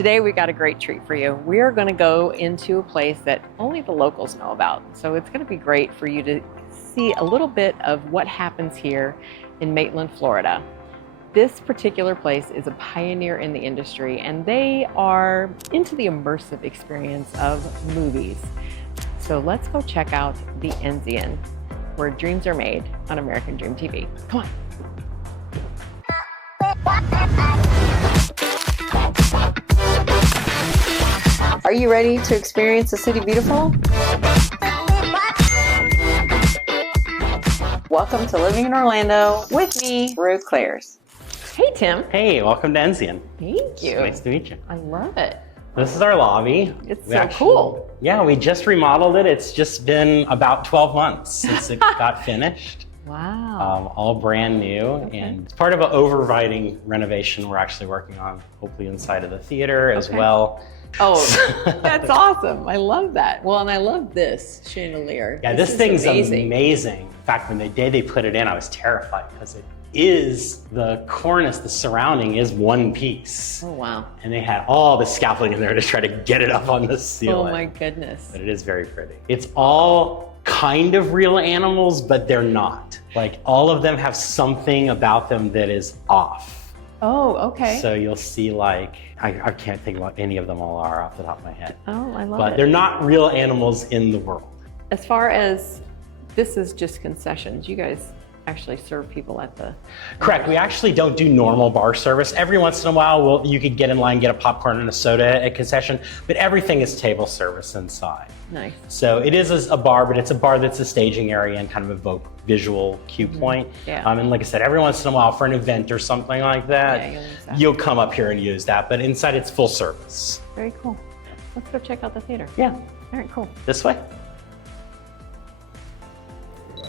Today we got a great treat for you. We are going to go into a place that only the locals know about. So it's going to be great for you to see a little bit of what happens here in Maitland, Florida. This particular place is a pioneer in the industry, and they are into the immersive experience of movies. So let's go check out the Enzian, where dreams are made on American Dream TV. Come on. Are you ready to experience the city beautiful? Welcome to Living in Orlando with me, Roo Klaers. Hey, Tim. Hey, welcome to Enzian. Thank you. It's nice to meet you. I love it. This is our lobby. It's so cool. Yeah, we just remodeled it. It's just been about 12 months since it got finished. Wow. All brand new. Okay. And it's part of an overriding renovation we're actually working on, hopefully inside of the theater as well. Oh, that's awesome. I love that. Well, and I love this chandelier. Yeah, this thing's amazing. In fact, when the day they put it in, I was terrified because it is the cornice, the surrounding is one piece. Oh, wow. And they had all the scaffolding in there to try to get it up on the ceiling. Oh my goodness. But it is very pretty. It's all kind of real animals, but they're not. Like, all of them have something about them that is off. Oh, okay. So you'll see, like, I can't think what any of them all are off the top of my head. Oh, I love it. But they're not real animals in the world. As far as this is just concessions, you guys actually serve people at the... Correct. We actually don't do normal bar service. Every once in a while, you could get in line, get a popcorn and a soda at concession, but everything is table service inside. Nice. So it is a bar, but it's a bar that's a staging area and kind of a visual cue point. Yeah. And like I said, every once in a while for an event or something like that, you'll come up here and use that, but inside it's full service. Very cool. Let's go check out the theater. Yeah. All right, cool. This way.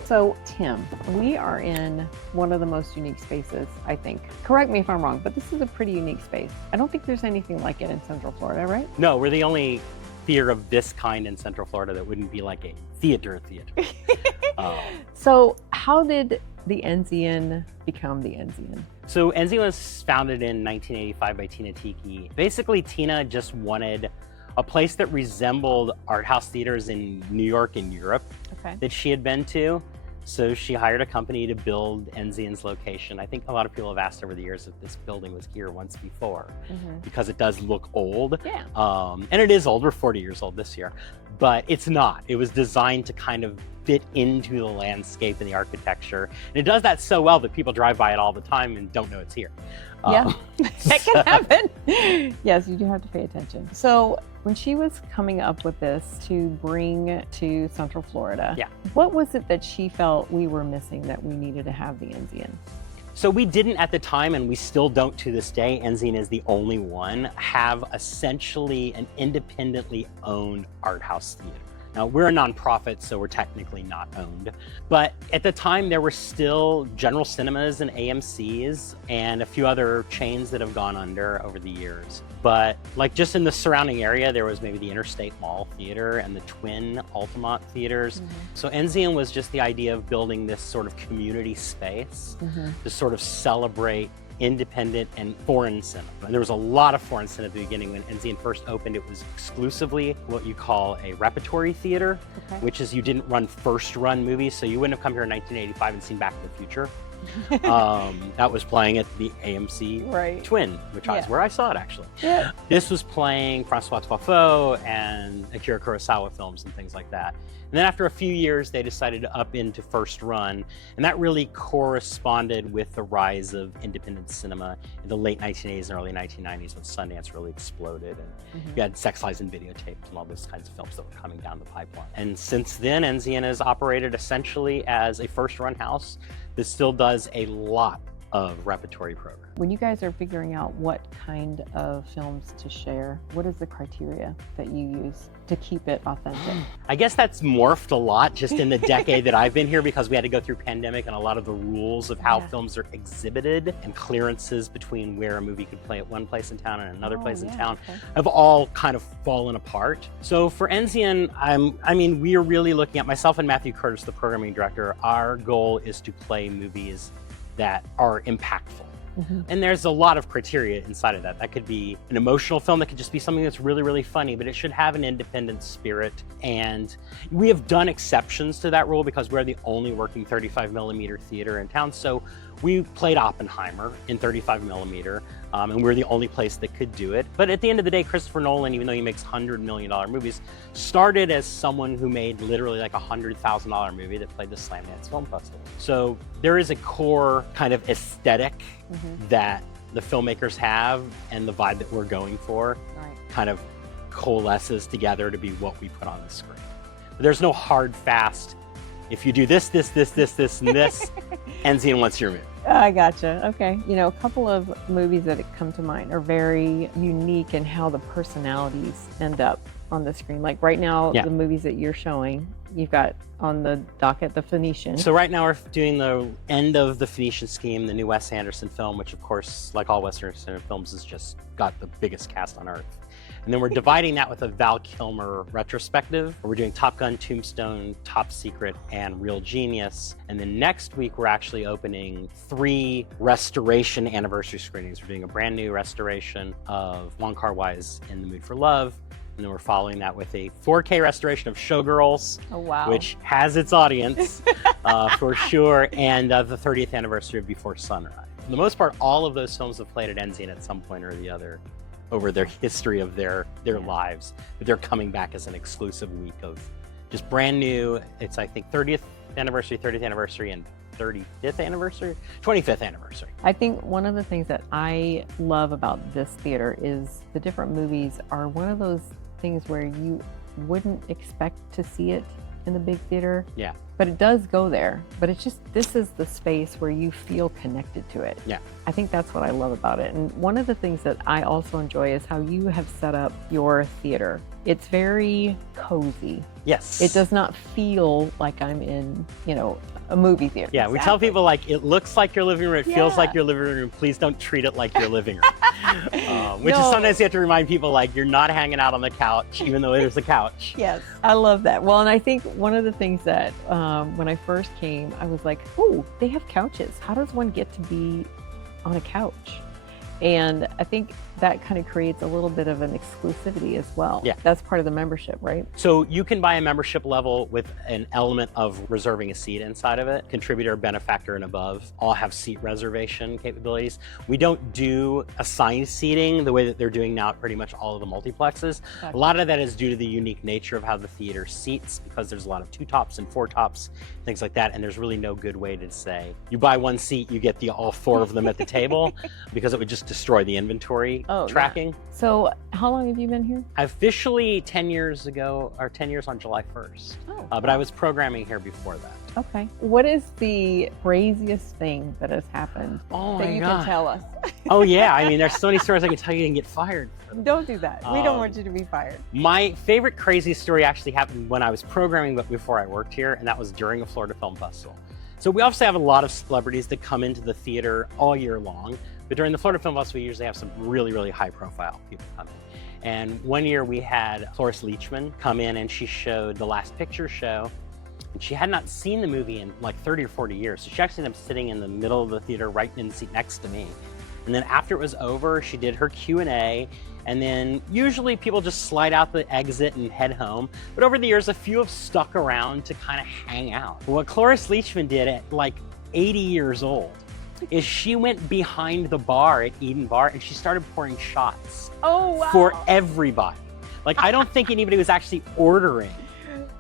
So, Tim, we are in one of the most unique spaces, I think. Correct me if I'm wrong, but this is a pretty unique space. I don't think there's anything like it in Central Florida, right? No, we're the only theater of this kind in Central Florida that wouldn't be like a theater. So, how did the Enzian become the Enzian? So, Enzian was founded in 1985 by Tina Tiki. Basically, Tina just wanted a place that resembled art house theaters in New York and Europe that she had been to. So she hired a company to build Enzian's location. I think a lot of people have asked over the years if this building was here once before, because it does look old. Yeah. And it is old, we're 40 years old this year, but it's not. It was designed to kind of fit into the landscape and the architecture. And it does that so well that people drive by it all the time and don't know it's here. Yeah, that can happen. Yes, you do have to pay attention. So when she was coming up with this to bring to Central Florida, what was it that she felt we were missing that we needed to have the Enzian? So we didn't at the time, and we still don't to this day. Enzian is the only one, have essentially an independently owned art house theater. Now, we're a nonprofit, so we're technically not owned. But at the time, there were still General Cinemas and AMCs and a few other chains that have gone under over the years. But like just in the surrounding area, there was maybe the Interstate Mall Theater and the Twin Altamont Theaters. So Enzian was just the idea of building this sort of community space to sort of celebrate independent and foreign cinema. And there was a lot of foreign cinema at the beginning. When Enzian first opened, it was exclusively what you call a repertory theater, which is you didn't run first run movies. So you wouldn't have come here in 1985 and seen Back to the Future. That was playing at the AMC Twin, which is where I saw it actually. Yeah. This was playing Francois Truffaut and Akira Kurosawa films and things like that. And then after a few years, they decided to up into first run. And that really corresponded with the rise of independent cinema in the late 1980s and early 1990s when Sundance really exploded. And you had Sex, Lies, and Videotapes and all those kinds of films that were coming down the pipeline. And since then, Enzian has operated essentially as a first run house that still does a lot of repertory programs. When you guys are figuring out what kind of films to share, what is the criteria that you use to keep it authentic? I guess that's morphed a lot just in the decade that I've been here, because we had to go through pandemic and a lot of the rules of how films are exhibited and clearances between where a movie could play at one place in town and another place in town have all kind of fallen apart. So for Enzian, I mean, we are really looking at, myself and Matthew Curtis, the programming director, our goal is to play movies that are impactful. And there's a lot of criteria inside of that. That could be an emotional film, that could just be something that's really, really funny, but it should have an independent spirit. And we have done exceptions to that rule because we're the only working 35mm theater in town. So we played Oppenheimer in 35mm, and we're the only place that could do it. But at the end of the day, Christopher Nolan, even though he makes $100 million movies, started as someone who made literally like a $100,000 movie that played the Slamdance Film Festival. So there is a core kind of aesthetic that the filmmakers have, and the vibe that we're going for kind of coalesces together to be what we put on the screen. But there's no hard, fast, if you do this, and this, Enzian wants your movie. I gotcha. Okay. You know, a couple of movies that come to mind are very unique in how the personalities end up on the screen. Like right now, the movies that you're showing, you've got on the docket The Phoenician. So right now we're doing the end of the Phoenician scheme, the new Wes Anderson film, which of course, like all Wes Anderson films, has just got the biggest cast on earth. And then we're dividing that with a Val Kilmer retrospective. We're doing Top Gun, Tombstone, Top Secret, and Real Genius. And then next week, we're actually opening 3 restoration anniversary screenings. We're doing a brand new restoration of Wong Kar-wai's In the Mood for Love. And then we're following that with a 4K restoration of Showgirls, which has its audience for sure, and the 30th anniversary of Before Sunrise. For the most part, all of those films have played at Enzian at some point or the other over their history of their lives, but they're coming back as an exclusive week of just brand new. It's, I think, 30th anniversary, and 35th anniversary, 25th anniversary. I think one of the things that I love about this theater is the different movies are one of those things where you wouldn't expect to see it in the big theater. Yeah. But it does go there. But it's just, this is the space where you feel connected to it. Yeah. I think that's what I love about it. And one of the things that I also enjoy is how you have set up your theater. It's very cozy. Yes. It does not feel like I'm in, you know, a movie theater. Yeah, we tell people, like, it looks like your living room, it feels like your living room, please don't treat it like your living room. Which is sometimes you have to remind people, like, you're not hanging out on the couch, even though there's a couch. Yes, I love that. Well, and I think one of the things that when I first came, I was like, oh, they have couches. How does one get to be on a couch? And I think that kind of creates a little bit of an exclusivity as well. Yeah. That's part of the membership, right? So you can buy a membership level with an element of reserving a seat inside of it. Contributor, benefactor, and above all have seat reservation capabilities. We don't do assigned seating the way that they're doing now at pretty much all of the multiplexes. Gotcha. A lot of that is due to the unique nature of how the theater seats, because there's a lot of 2 tops and 4 tops, things like that. And there's really no good way to say, you buy one seat, you get all 4 of them at the table, because it would just destroy the inventory tracking. Yeah. So how long have you been here? Officially 10 years ago, or 10 years on July 1st. But I was programming here before that. Okay. What is the craziest thing that has happened that you can tell us? Oh yeah, I mean, there's so many stories I can tell you and get fired. Don't do that. We don't want you to be fired. My favorite crazy story actually happened when I was programming, but before I worked here, and that was during a Florida Film Festival. So we obviously have a lot of celebrities that come into the theater all year long, but during the Florida Film Festival, we usually have some really, really high profile people come in. And one year we had Cloris Leachman come in, and she showed The Last Picture Show, and she had not seen the movie in like 30 or 40 years. So she actually ended up sitting in the middle of the theater, right in the seat next to me. And then after it was over, she did her Q&A, and then usually people just slide out the exit and head home. But over the years, a few have stuck around to kind of hang out. What Cloris Leachman did at like 80 years old is she went behind the bar at Eden Bar and she started pouring shots for everybody. Like, I don't think anybody was actually ordering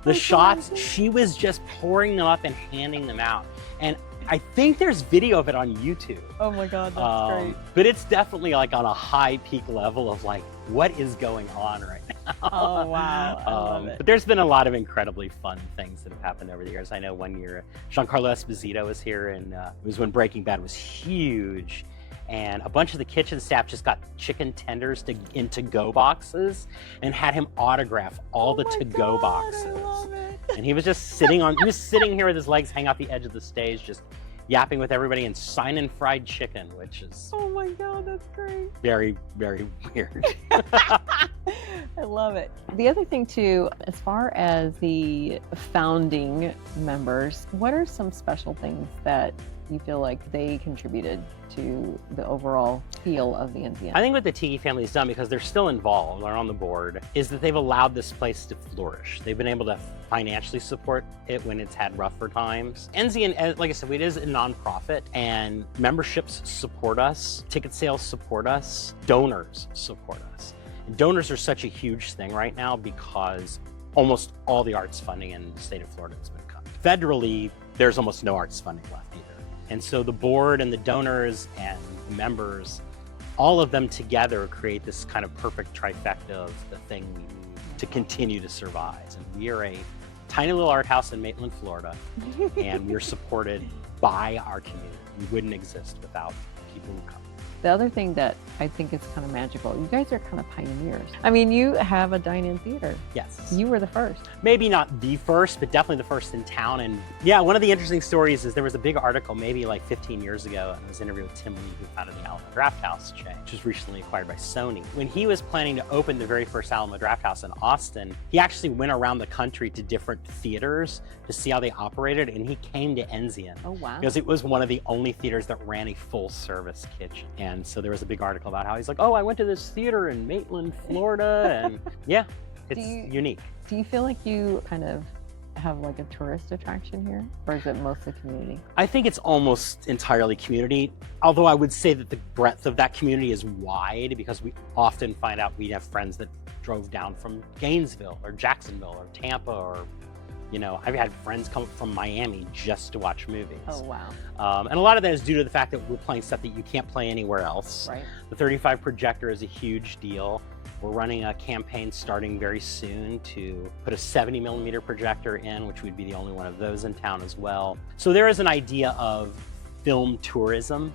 the shots. She was just pouring them up and handing them out. And I think there's video of it on YouTube. Oh my God, that's great. But it's definitely like on a high peak level of like, what is going on right now? Oh wow, I love it. But there's been a lot of incredibly fun things that have happened over the years. I know one year, Giancarlo Esposito was here, and it was when Breaking Bad was huge. And a bunch of the kitchen staff just got chicken tenders in to-go boxes and had him autograph all the to-go boxes. I love it. And he was just sitting here with his legs hanging off the edge of the stage, just yapping with everybody and signing fried chicken, which is oh my God, that's great. Very, very weird. I love it. The other thing too, as far as the founding members, what are some special things that you feel like they contributed to the overall feel of the Enzian? I think what the Tiki family has done, because they're still involved, they're on the board, is that they've allowed this place to flourish. They've been able to financially support it when it's had rougher times. Enzian, like I said, it is a nonprofit, and memberships support us, ticket sales support us, donors support us. And donors are such a huge thing right now because almost all the arts funding in the state of Florida has been cut. Federally, there's almost no arts funding left either. And so the board and the donors and the members, all of them together create this kind of perfect trifecta of the thing we need to continue to survive. And we are a tiny little art house in Maitland, Florida, and we're supported by our community. We wouldn't exist without people who come. The other thing that I think is kind of magical, you guys are kind of pioneers. I mean, you have a Dine-In Theater. Yes. You were the first. Maybe not the first, but definitely the first in town. And yeah, one of the interesting stories is there was a big article maybe like 15 years ago, and I was interviewing Tim Lee, who founded the Alamo Drafthouse chain, which was recently acquired by Sony. When he was planning to open the very first Alamo Drafthouse in Austin, he actually went around the country to different theaters to see how they operated, and he came to Enzian. Oh, wow. Because it was one of the only theaters that ran a full service kitchen. And so there was a big article about how he's like, oh, I went to this theater in Maitland, Florida, and yeah, it's unique. Do you feel like you kind of have like a tourist attraction here, or is it mostly community? I think it's almost entirely community, although I would say that the breadth of that community is wide, because we often find out we have friends that drove down from Gainesville or Jacksonville or Tampa, or you know, I've had friends come from Miami just to watch movies. Oh, wow. And a lot of that is due to the fact that we're playing stuff that you can't play anywhere else. Right. The 35 projector is a huge deal. We're running a campaign starting very soon to put a 70mm projector in, which would be the only one of those in town as well. So there is an idea of film tourism.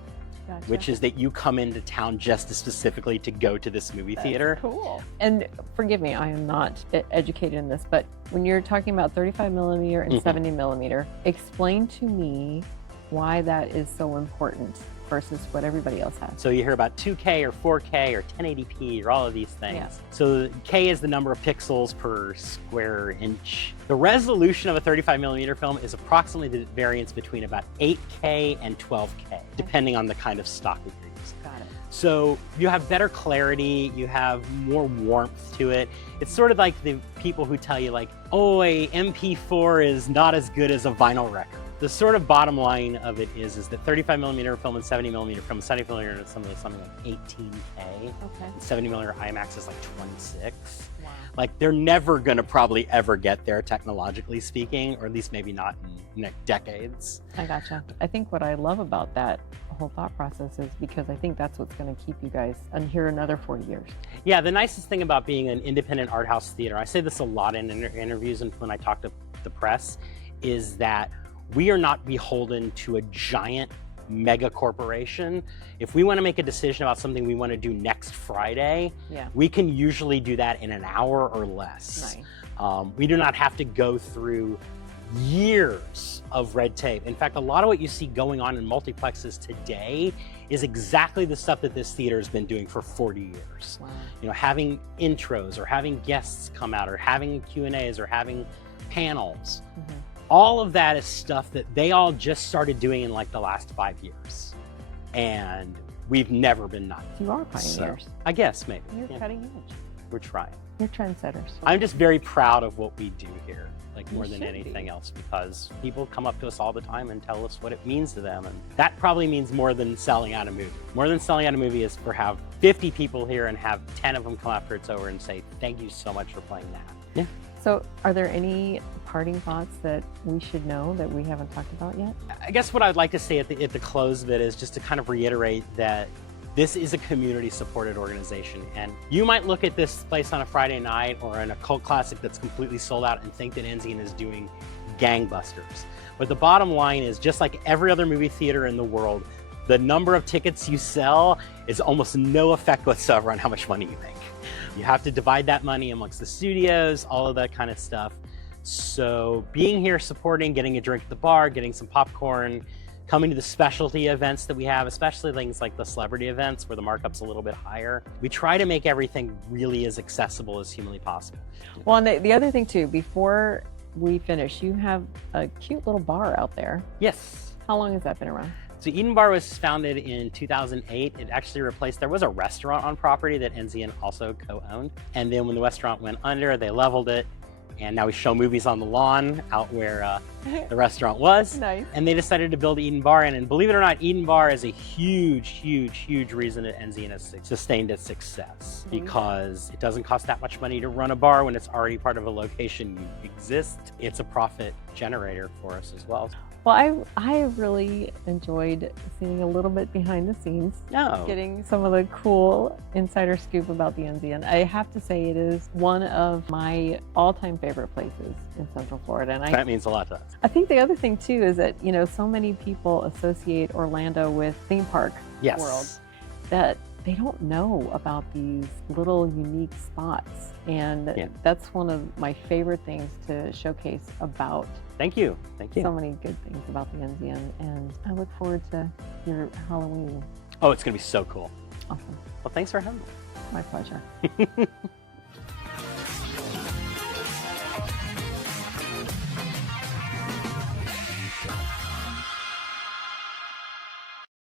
Gotcha. Which is that you come into town just specifically to go to this movie theater. Cool. And forgive me, I am not educated in this, but when you're talking about 35mm and 70mm, explain to me why that is so important versus what everybody else has. So you hear about 2K or 4K or 1080p or all of these things. Yeah. So K is the number of pixels per square inch. The resolution of a 35mm film is approximately the variance between about 8K and 12K, depending on the kind of stock that you're using. Got it. So you have better clarity, you have more warmth to it. It's sort of like the people who tell you like, oh, a MP4 is not as good as a vinyl record. The sort of bottom line of it is that 35mm film and 70mm film, 70mm is something like 18K. Okay. And 70mm IMAX is like 26. Wow. Like they're never gonna probably ever get there technologically speaking, or at least maybe not in next decades. I gotcha. I think what I love about that whole thought process is because I think that's what's going to keep you guys on here another 40 years. Yeah, the nicest thing about being an independent art house theater, I say this a lot in interviews and when I talk to the press, is that we are not beholden to a giant mega corporation. If we want to make a decision about something we want to do next Friday, we can usually do that in an hour or less. Nice. We do not have to go through years of red tape. In fact, a lot of what you see going on in multiplexes today is exactly the stuff that this theater has been doing for 40 years. Wow. You know, having intros or having guests come out or having Q&As or having panels. All of that is stuff that they all just started doing in like the last 5 years. And we've never been done. You are pioneers. So, I guess maybe. You're cutting edge. We're trying. You're trendsetters. I'm just very proud of what we do here, like more than should anything be. else, because people come up to us all the time and tell us what it means to them. And that probably means more than selling out a movie. More than selling out a movie is for have 50 people here and have 10 of them come after it's over and say, thank you so much for playing that. Yeah. So are there any parting thoughts that we should know that we haven't talked about yet? I guess what I'd like to say at the close of it is just to kind of reiterate that this is a community-supported organization, and you might look at this place on a Friday night or in a cult classic that's completely sold out and think that Enzian is doing gangbusters. But the bottom line is, just like every other movie theater in the world, the number of tickets you sell is almost no effect whatsoever on how much money you make. You have to divide that money amongst the studios, all of that kind of stuff. So being here, supporting, getting a drink at the bar, getting some popcorn, coming to the specialty events that we have, especially things like the celebrity events where the markup's a little bit higher. We try to make everything really as accessible as humanly possible. Well, and the other thing too, before we finish, you have a cute little bar out there. Yes. How long has that been around? So Eden Bar was founded in 2008. It actually replaced, there was a restaurant on property that Enzian also co-owned. And then when the restaurant went under, they leveled it. And now we show movies on the lawn out where the restaurant was. Nice. And they decided to build Eden Bar in. And believe it or not, Eden Bar is a huge, huge, huge reason that Enzian has sustained its success, because it doesn't cost that much money to run a bar when it's already part of a location you exist. It's a profit generator for us as well. Well, I really enjoyed seeing a little bit behind the scenes, getting some of the cool insider scoop about the Enzian. I have to say it is one of my all-time favorite places in Central Florida. And that means a lot to us. I think the other thing too is that, you know, so many people associate Orlando with theme park world that they don't know about these little unique spots. And that's one of my favorite things to showcase about. Thank you. Thank you. So many good things about the Enzian, and I look forward to your Halloween. Oh, it's going to be so cool. Awesome. Well, thanks for having me. My pleasure.